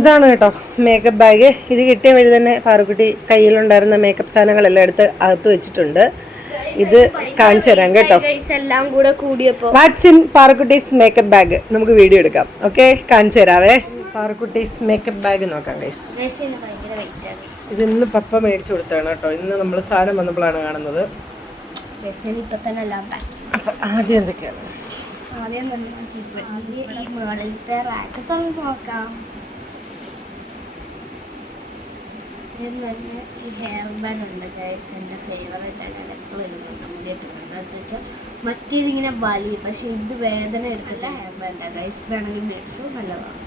ഇതാണ് കേട്ടോ makeup bag ഇത് കിട്ടിയ വഴി തന്നെ പാറുക്കുട്ടി കയ്യിലുണ്ടായിരുന്ന മേക്കപ്പ് സാധനങ്ങളെല്ലാം എടുത്ത് അകത്ത് വെച്ചിട്ടുണ്ട്. ഇത് കാണിച്ചു തരാം കേട്ടോ. എല്ലാം കൂടെ കൂടിയപ്പോ what's in Parakkutties makeup bag നമുക്ക് വീഡിയോ എടുക്കാം. ഓക്കെ കാണിച്ചു തരാവേ. പാറക്കുട്ടീസ് മേക്കപ്പ് ബാഗ് നോക്കാം ഗൈസ് ഇത് ഇന്ന് പപ്പ മേടിച്ചു കൊടുത്താണ് കേട്ടോ. ഇന്ന് നമ്മൾ സാധനം വന്നപ്പോഴാണ് കാണുന്നത്. അപ്പൊ ആദ്യം എന്തൊക്കെയാണ്? ആദ്യം ഈ മുകളിലത്തെ റാക്ക് തുറന്ന് നോക്കാം. ഇത് തന്നെ ഈ ഹെയർ ബാൻഡ് ഉണ്ട് ഗൈസ് എന്റെ ഫേവറേറ്റ് ആണ്. ഞാൻ എപ്പോഴും ഇടുന്നുണ്ട് മുടിയിട്ടുണ്ട് എന്താണെന്ന് വെച്ചാൽ മറ്റേതിങ്ങനെ വലിയ പക്ഷെ ഇത് വേദന എടുക്കുന്ന ഹെയർ ബാൻഡാണ് ഗൈസ് വേണമെങ്കിൽ മേടിച്ചു നല്ലതാണ്.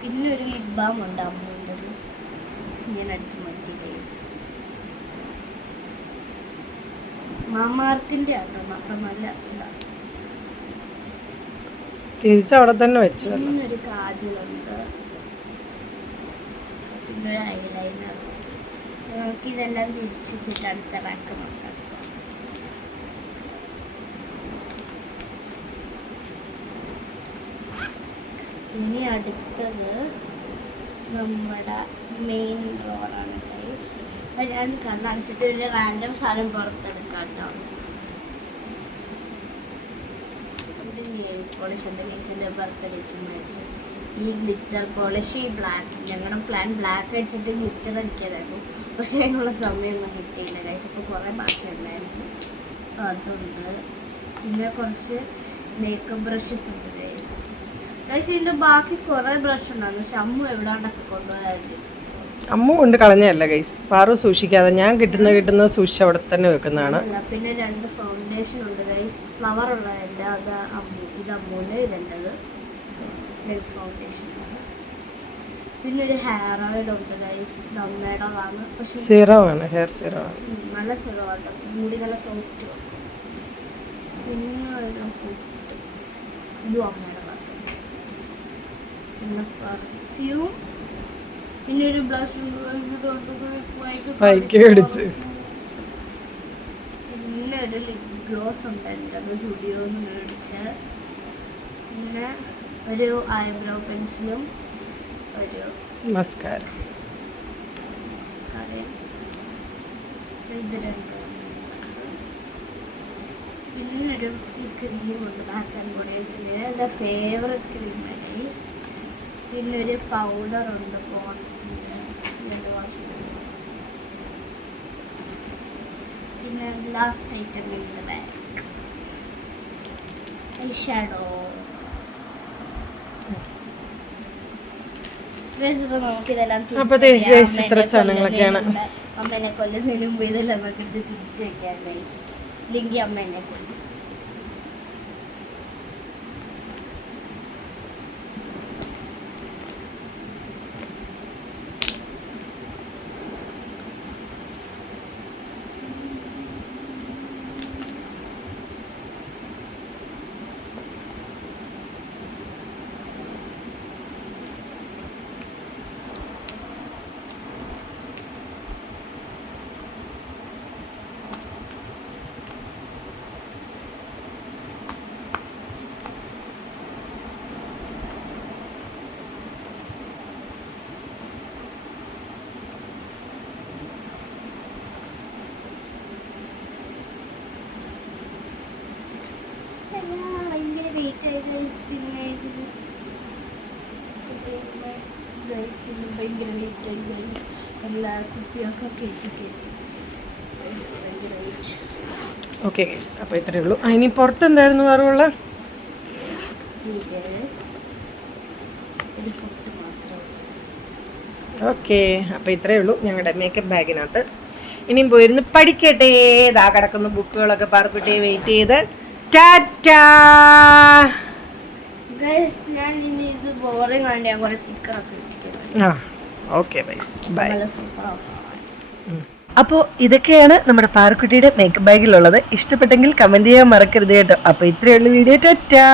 പിന്നെ ഒരു ലിപ് ബാം ഉണ്ട് അമ്മൂണ്ടത് ഞാൻ അടിച്ച് മാറ്റി ഗൈസ് മാമാർത്തിന്റെ ആട്ടോ അപ്പം നല്ല ഇതാണ് തിരിച്ചവിടെ തന്നെ വെച്ചു ഒരു കാജലുണ്ട് പിന്നെ ഒരു ഐലൈനർ നമുക്ക് ഇതെല്ലാം തിരിച്ചു അടുത്ത റാക്ക് നോക്കാം. ഇനി അടുത്തത് നമ്മുടെ മെയിൻ റോളാണ് ഗൈസ് ഞാൻ കണ്ണടച്ചിട്ട് ഒരു റാൻഡം സാധനം പുറത്തെടുക്കാം കേട്ടോ. പോളിഷ് എന്റെ ഗൈസിന്റെ ബർത്ത്ഡേക്ക് മേടിച്ച്. ഈ ഗ്ലിറ്റർ പോളിഷ് ഈ ബ്ലാക്ക് ഞങ്ങളുടെ പ്ലാൻ ബ്ലാക്ക് അടിച്ചിട്ട് ഗ്ലിറ്റർ അടിക്കാനായിരുന്നു പക്ഷേ അതിനുള്ള സമയമൊന്നും കിട്ടിയില്ല കൈസ് അപ്പോൾ കുറേ ബാക്കി ഉണ്ടായിരുന്നു അപ്പോൾ അതുണ്ട്. പിന്നെ കുറച്ച് മേക്കപ്പ് ബ്രഷസ് ഉണ്ട് ഗൈസ് കൈസ് ഇതിന്റെ ബാക്കി കുറേ ബ്രഷ് ഉണ്ടായിരുന്നു. പക്ഷെ അമ്മു എവിടാണ്ടൊക്കെ കൊണ്ടുപോയായിരുന്നു. അമ്മ കൊണ്ട് കളഞ്ഞല്ല ഗൈസ് പാറു സൂക്ഷിക്കാതെ ഞാൻ കിട്ടുന്ന കിട്ടുന്ന സൂക്ഷിച്ച് അവിടെ തന്നെ വെക്കുന്നതാണ്. പിന്നെ രണ്ട് ഫൗണ്ടേഷൻ ഉണ്ട് ഗൈസ് ഫ്ലവർ ഉള്ളതല്ല അത് അമ്മു ഇത് അമ്മൂന്റെ ഇതെന്റെത് ഫൗണ്ടേഷൻ ആണ്. പിന്നെ ഒരു ഹെയർ ഓയിൽ ഉണ്ട് ഗൈസ് ഇത് പക്ഷേ ആണ് ഹെയർ സീറോ ആണ്. നല്ല സുഖമാണ് മുടി നല്ല സോഫ്റ്റ് പിന്നെ ഇതും അമ്മയുടേതാണ് പിന്നെ പെർഫ്യൂം പിന്നെ ഒരു ബ്ലഷ് അടിച്ച്. പിന്നെ ഒരു ലിപ് ഗ്ലോസ് ഉണ്ട് എന്റെ. സ്റ്റുഡിയോന്ന് മേടിച്ച്. പിന്നെ ഒരു ഐബ്രോ പെൻസിലും ഒരു മസ്കാരയും ഇത് രണ്ടും പിന്നെ ഒരു ഈ ക്രീമുണ്ട് ബാക്ക് ആൻഡ് ബോഡി എന്റെ ഫേവററ്റ് ക്രീം ഐസ് പിന്നെ ഒരു പൗഡർ ഉണ്ട് പോൺസിന്റെ രണ്ട് വാഷ് പിന്നെ last item in the bag eye shadow അപ്പൊ ഇത്ര സാധനങ്ങളൊക്കെയാണ്. അമ്മേനെ കൊല്ലുന്നതിന് മുമ്പ് ഇതെല്ലാം നമുക്ക് എടുത്ത് തിരിച്ചു വെക്കാൻ ഇല്ലെങ്കിൽ അമ്മ എന്നെ കൊല്ലും എല്ലാം ഭയങ്കര വെയിറ്റ് ആയി guys. പിന്നെ ഇതിന് ഗൈസിന് ഭയങ്കര വെയിറ്റ് ആയി ഗൈസ് എല്ലാ കുട്ടികൾക്കും കയറ്റി കയറ്റി ഭയങ്കര വെയിറ്റ് ഓക്കെ ഗൈസ് അപ്പോൾ ഇത്രയേ ഉള്ളൂ. ഇനി പുറത്ത് എന്തായിരുന്നു വേറുള്ള ഓക്കെ അപ്പോൾ ഇത്രയേ ഉള്ളൂ ഞങ്ങളുടെ മേക്കപ്പ് ബാഗിനകത്ത് ഇനിയും പോയിരുന്നു പഠിക്കട്ടെ. ഇതാ കിടക്കുന്ന ബുക്കുകളൊക്കെ പാർക്കുട്ടി വെയിറ്റ് ചെയ്ത്. ടാറ്റാ ഗൈസ് ഞാൻ ഇനി ഇത് ബോറിംഗ് ആണ് ഞാൻ കുറേ സ്റ്റിക്കറൊക്കെ ഇട്ടിരിക്കുന്നത് ആ. ഓക്കെ ബൈസ് ബൈ അപ്പോൾ ഇതൊക്കെയാണ് നമ്മുടെ പാറക്കുട്ടിയുടെ മേക്കപ്പ് ബാഗിലുള്ളത് ഇഷ്ടപ്പെട്ടെങ്കിൽ കമന്റ് ചെയ്യാൻ മറക്കരുത് കേട്ടോ. അപ്പോൾ ഇത്രയുള്ള ഉള്ളൂ വീഡിയോ. ടാറ്റാ.